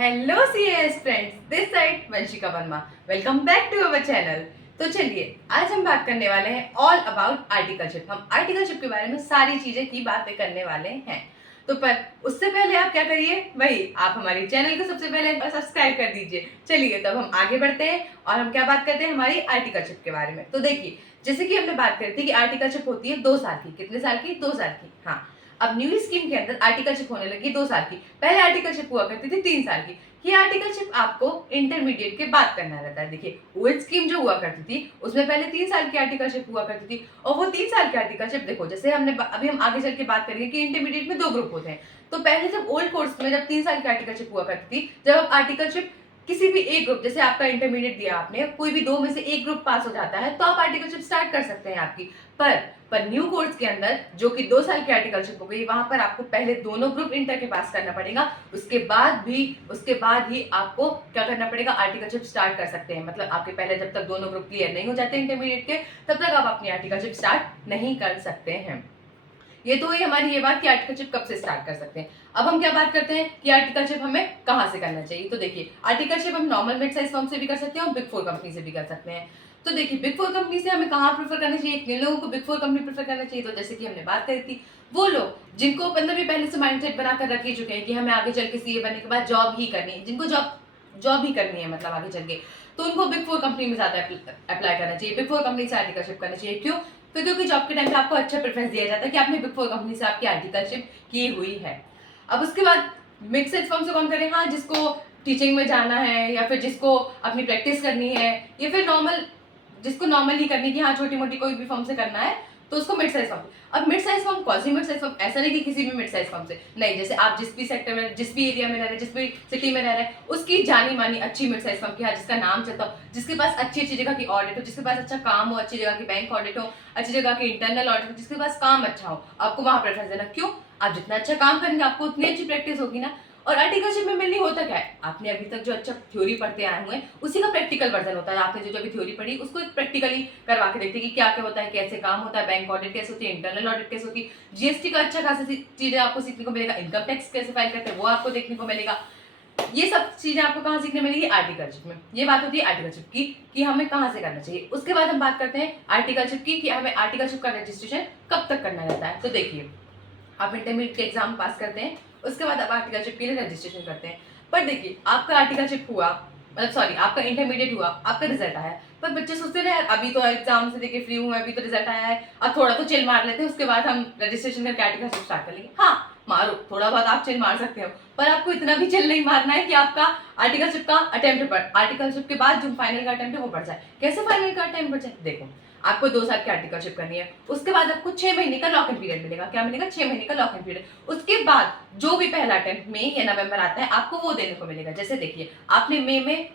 Hello CS friends, this side Vanshika Verma. Welcome back to our channel. तो चलिए आज हम बात करने वाले हैं ऑल अबाउट आर्टिकलशिप। हम आर्टिकलशिप के बारे में सारी चीजें की बातें करने वाले हैं। तो पर उससे पहले आप क्या करिए, वही आप हमारी चैनल को सबसे पहले सब्सक्राइब कर दीजिए। चलिए तब हम आगे बढ़ते हैं और हम क्या बात करते हैं हमारी आर्टिकलशिप के बारे में। तो देखिए, जैसे कि हमने बात करी थी कि आर्टिकलशिप होती है 2 साल की। कितने साल की? 2 साल की। हाँ, अब न्यू स्कीम के अंदर आर्टिकलशिप होने लगी 2 साल की। पहले आर्टिकलशिप हुआ करती थी 3 साल की। ये आर्टिकलशिप आपको इंटरमीडिएट के बाद करना रहता है। देखिए, ओएच स्कीम जो हुआ करती थी उसमें पहले 3 साल की आर्टिकलशिप हुआ करती थी, और वो 3 साल की आर्टिकलशिप देखो, जैसे हमने अभी हम आगे चल के बात करेंगे कि इंटरमीडिएट में 2 ग्रुप होते हैं। तो पहले जब ओल्ड कोर्स में जब 3 साल की आर्टिकलशिप हुआ करती थी, जब आप आर्टिकलशिप किसी भी एक ग्रुप, जैसे आपका इंटरमीडिएट दिया आपने, कोई भी 2 में से एक ग्रुप पास हो जाता है तो आप आर्टिकलशिप स्टार्ट कर सकते हैं आपकी। पर न्यू कोर्स के अंदर जो कि 2 साल की आर्टिकलशिप हो गई, वहां पर आपको पहले दोनों ग्रुप इंटर के पास करना पड़ेगा। उसके बाद ही आपको क्या करना पड़ेगा, आर्टिकलशिप स्टार्ट कर सकते हैं। मतलब आपके पहले जब तक दोनों ग्रुप क्लियर नहीं हो जाते इंटरमीडिएट के, तब तक आप अपनी आर्टिकलशिप स्टार्ट नहीं कर सकते हैं। ये तो हुई हमारी ये बात कि आर्टिकलशिप कब से स्टार्ट कर सकते हैं। अब हम क्या बात करते हैं कि आर्टिकलशिप हमें कहाँ से करना चाहिए। तो देखिए, आर्टिकलशिप हम नॉर्मल मिड साइज फर्म से भी कर सकते हैं और बिग 4 कंपनी से भी कर सकते हैं। तो देखिए, बिग 4 कंपनी से हमें कहाँ प्रेफर करना चाहिए, किन लोगों को बिग 4 कंपनी प्रेफर करना चाहिए। तो जैसे कि हमने बात करी थी, वो लोग जिनको मतलब भी पहले से माइंडसेट बनाकर रख ही चुके हैं कि हमें आगे चल के सीए बनने के बाद जॉब ही करनी है, जिनको जॉब ही करनी है मतलब आगे चल के, तो उनको बिग 4 कंपनी में ज्यादा अप्लाई करना चाहिए। बिग 4 कंपनी से आर्टिकलशिप करना चाहिए। क्यों? तो क्योंकि जॉब के टाइम पे आपको अच्छा प्रेफरेंस दिया जाता है कि आपने बिग 4 कंपनी से आपकी आर्टिकलशिप की हुई है। अब उसके बाद मिक्स एज फर्म से कौन करे, हाँ, जिसको टीचिंग में जाना है या फिर जिसको अपनी प्रैक्टिस करनी है, या फिर जिसको नॉर्मल ही करनी, कि हाँ छोटी मोटी कोई भी फर्म से करना है, तो उसको मिड साइज फर्म। अब मिड साइज फर्म कौन सी मिड साइज फर्म, ऐसा नहीं कि किसी भी मिड साइज फर्म से नहीं, जैसे आप जिस भी सेक्टर में, जिस भी एरिया में रह रहे हैं, जिस भी सिटी में रह रहे हैं, उसकी जानी मानी अच्छी मिड साइज फर्म की, हाँ, जिसका नाम चलता हो, जिसके पास अच्छी अच्छी जगह की ऑडिट हो, जिसके पास अच्छा काम हो, अच्छी जगह की बैंक ऑडिट हो, अच्छी जगह की इंटरनल ऑडिट हो, जिसके पास काम अच्छा हो, आपको वहां प्रेफरेंस देना। क्यों? आप जितना अच्छा काम करेंगे आपको उतनी अच्छी प्रैक्टिस होगी ना। और आर्टिकलशिप में मेनली होता क्या है, आपने अभी तक जो अच्छा थ्योरी पढ़ते आए हुए हैं उसी का प्रैक्टिकल वर्जन होता है। आपने जो अभी थ्योरी पढ़ी उसको प्रैक्टिकली करवा के देखते हैं कि क्या क्या होता है, कैसे काम होता है, बैंक ऑडिट कैसे होती है, इंटरनल ऑडिट कैसे होती है, जीएसटी का अच्छा खासा चीजें आपको सीखने को मिलेगा, इनकम टैक्स कैसे फाइल करते हैं वो आपको देखने को मिलेगा। ये सब चीजें आपको कहाँ सीखने मिलेगी, आर्टिकलशिप में। ये बात होती है आर्टिकलशिप की कि हमें कहाँ से करना चाहिए। उसके बाद हम बात करते हैं आर्टिकलशिप की कि हमें आर्टिकलशिप का रजिस्ट्रेशन कब तक करना रहता है। तो देखिए, आप इंटरमीडिएट के एग्जाम पास करते हैं, उसके बाद आप आर्टिकलशिप के लिए रजिस्ट्रेशन करते हैं। पर देखिए, आपका आर्टिकलशिप हुआ, मतलब सॉरी, आपका इंटरमीडिएट हुआ, आपका रिजल्ट आया, पर बच्चे सोचते रहे अभी तो एग्जाम से देके फ्री हुए, अभी तो रिजल्ट आया है, अब थोड़ा तो चिल मार लेते हैं, उसके बाद हम रजिस्ट्रेशन करके आर्टिकलशिप स्टार्ट कर लेंगे। हाँ, मारो, थोड़ा बहुत आप चिल मार सकते हो, पर आपको इतना भी चिल नहीं मारना है कि आपका आर्टिकलशिप का अटेम्प्ट बढ़, आर्टिकलशिप के बाद जो फाइनल का अटेम्प्ट है वो बढ़ जाए। कैसे फाइनल का अटेम्प्ट बढ़ जाए? देखो, आपको 2 साल की आर्टिकलशिप करनी है, उसके बाद आपको 6 महीने का लॉक इन पीरियड मिलेगा। क्या मिलेगा? 6 महीने का लॉक इन पीरियड। उसके बाद जो भी पहला अटेम्प्ट मई या नवंबर आता है आपको वो देने को मिलेगा। जैसे देखिए, आपने मई में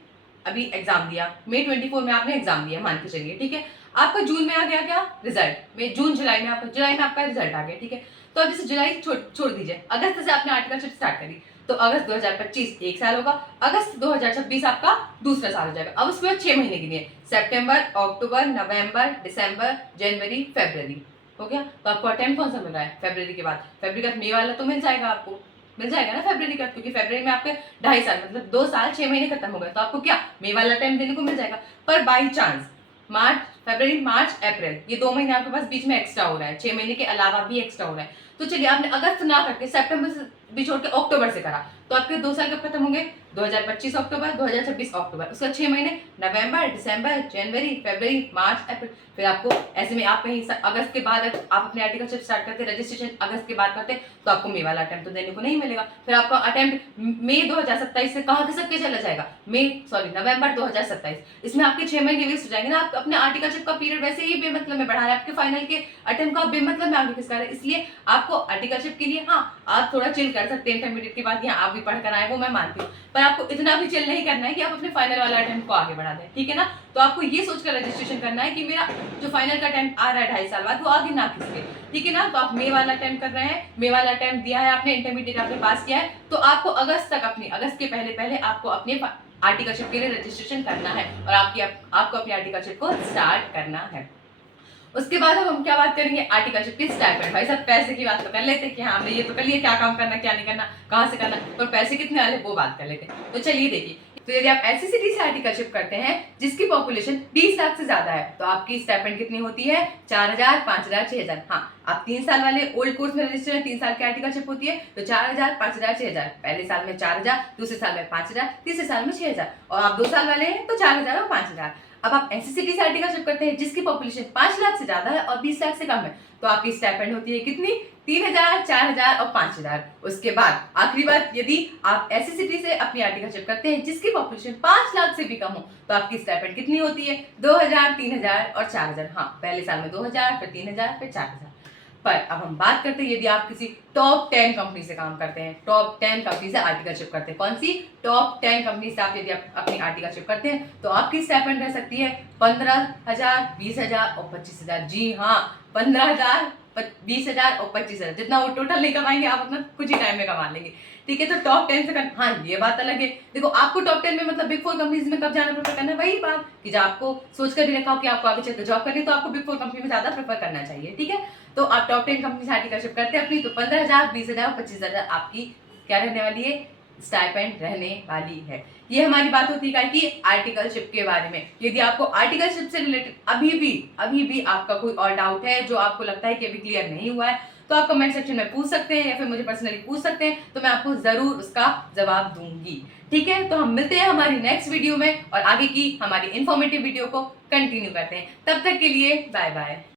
अभी एग्जाम दिया, मई 24 में आपने एग्जाम दिया, मान के चलिए, ठीक है। आपका जून में आ गया क्या रिजल्ट, में जून जुलाई में आपका रिजल्ट आ गया, ठीक है। तो अब जैसे जुलाई छोड़ दीजिए, अगस्त से आपने आर्टिकलशिप स्टार्ट करी, तो अगस्त 2025 एक साल होगा, अगस्त 2026 आपका दूसरा साल हो जाएगा। अब उसके बाद 6 महीने गिनिए, सितंबर, अक्टूबर, नवंबर, दिसंबर, जनवरी, फरवरी, हो गया। तो आपको अटेम्प्ट कौन सा मिल रहा है? फरवरी के बाद। फरवरी का मई वाला तो मिल जाएगा, आपको मिल जाएगा ना फरवरी का, क्योंकि फरवरी में आपके 2.5 साल, मतलब 2 साल 6 महीने खत्म हो गए, तो आपको क्या मई वाला टाइम देने को मिल जाएगा। पर बाई चांस फरवरी, मार्च, अप्रैल, ये 2 महीने आपके पास बीच में एक्स्ट्रा हो रहा है, 6 महीने के अलावा भी एक्स्ट्रा हो रहा है। तो चलिए, आपने अगस्त ना करके सितंबर से भी छोड़ के अक्टूबर से करा, तो आपके 2 साल कब खत्म होंगे? 2025 अक्टूबर, 2026 अक्टूबर, उसका 6 महीने नवंबर, दिसंबर, जनवरी, फरवरी, मार्च, अप्रैल। फिर आपको ऐसे में आप कहीं अगस्त के बाद आप अपने आर्टिकलशिप स्टार्ट करते, रजिस्ट्रेशन अगस्त के बाद करते, तो आपको मई वाला अटेम्प्ट तो देने को नहीं मिलेगा। फिर आपका अटेम्प्ट मई 2027 से कहाँ खसक के चला जाएगा, नवंबर 2027। इसमें आपके 6 महीने वेस्ट हो जाएंगे ना। आप अपने आर्टिकलशिप का पीरियड वैसे ही बेमतलब में बढ़ा रहे हैं, आपके फाइनल के अटेम्प्ट का बेमतलब में आगे खिसका रहे हैं। इसलिए आपको आर्टिकलशिप के लिए, हाँ, आप थोड़ा चिल कर सकते हैं इंटरमीडिएट के बाद, यहाँ आप भी पढ़ कर आए, वो मैं मानती हूँ, पर आपको इतना भी चिल नहीं करना है कि आप अपने फाइनल वाला अटेम्प्ट को आगे बढ़ा दें, ठीक है ना। तो आपको ये सोचकर रजिस्ट्रेशन करना है कि मेरा जो फाइनल का अटेम्प्ट आ रहा है 2.5 साल बाद, वो आगे ना खिसके, ठीक है ना। तो आप मई वाला अटेम्प्ट कर रहे हैं, मई वाला अटेम्प्ट दिया है आपने, इंटरमीडिएट आपने पास किया है, तो आपको अगस्त के पहले पहले आपको अपने आर्टिकलशिप के लिए रजिस्ट्रेशन करना है और आपको अपनी आर्टिकलशिप को स्टार्ट करना है। उसके बाद अब हम क्या बात करेंगे, आर्टिकलशिप की स्टाइपेंड। भाई सब पैसे की बात तो कर लेते हैं कि हाँ हमने ये तो कर लिया, क्या काम करना क्या नहीं करना, कहाँ से करना, और पैसे कितने वाले वो बात कर लेते हैं। तो चलिए देखिए, तो यदि आप ऐसी सिटी से आर्टिकलशिप करते हैं जिसकी पॉपुलेशन 20 लाख से ज्यादा है तो आपकी स्टाइपेंड कितनी होती है, 4,000, 5,000, 6,000। हाँ, आप 3 साल वाले ओल्ड कोर्स में रजिस्टर है, 3 साल की आर्टिकलशिप होती है तो 4,000, 5,000, 6,000। पहले साल में 4,000, दूसरे साल में 5,000, तीसरे साल में 6,000, और आप 2 साल वाले हैं तो 4,000 और 5,000। अब आप ऐसी सिटी से आर्टिकलशिप करते हैं जिसकी पॉपुलेशन 5 लाख से ज्यादा है और 20 लाख से कम है तो आपकी स्टाइपेंड होती है कितनी, 3,000, 4,000 और 5,000। उसके बाद आखिरी बात, यदि आप ऐसी सिटी से अपनी आर्टिकलशिप करते हैं जिसकी पॉपुलेशन 5 लाख से भी कम हो तो आपकी स्टाइपेंड कितनी होती है, 2,000, 3,000 और 4,000। हाँ, पहले साल में 2,000, फिर 3,000, फिर 4,000। पर अब हम बात करते हैं यदि आप किसी टॉप 10 कंपनी से काम करते हैं, टॉप 10 कंपनी से आर्टिकलशिप करते हैं, कौन सी टॉप 10 कंपनी से आप यदि आप अपनी आर्टिकलशिप करते हैं तो आपकी स्टाइपेंड रह सकती है 15,000, 20,000 और 25,000। जी हाँ, 15,000, 20,000 और 25,000। जितना वो टोटल नहीं कमाएंगे आप अपना कुछ ही टाइम में कमा लेंगे। ठीक है, तो टॉप 10 से कर, हाँ ये बात अलग है। देखो आपको टॉप 10 में मतलब बिग 4 कंपनीज में कब जाना प्रेफर करना है, वही बात कि जब आपको सोच कर ही रखा हो कि आपको आगे चलकर जॉब करनी है तो आपको बिग 4 कंपनी में ज्यादा प्रेफर करना चाहिए। ठीक है, तो आप टॉप 10 कंपनी से आर्टिकलशिप करते हैं अपनी तो 15,000, 20,000 और 25,000 आपकी क्या रहने वाली है, स्टाइपेंड रहने वाली है। ये हमारी बात होती है कि आर्टिकलशिप के बारे में। यदि आपको आर्टिकलशिप से रिलेटेड अभी भी आपका कोई और डाउट है जो आपको लगता है कि अभी क्लियर नहीं हुआ है तो आप कमेंट सेक्शन में पूछ सकते हैं या फिर मुझे पर्सनली पूछ सकते हैं, तो मैं आपको जरूर उसका जवाब दूंगी। ठीक है, तो हम मिलते हैं हमारी नेक्स्ट वीडियो में और आगे की हमारी इंफॉर्मेटिव वीडियो को कंटिन्यू करते हैं। तब तक के लिए बाय बाय।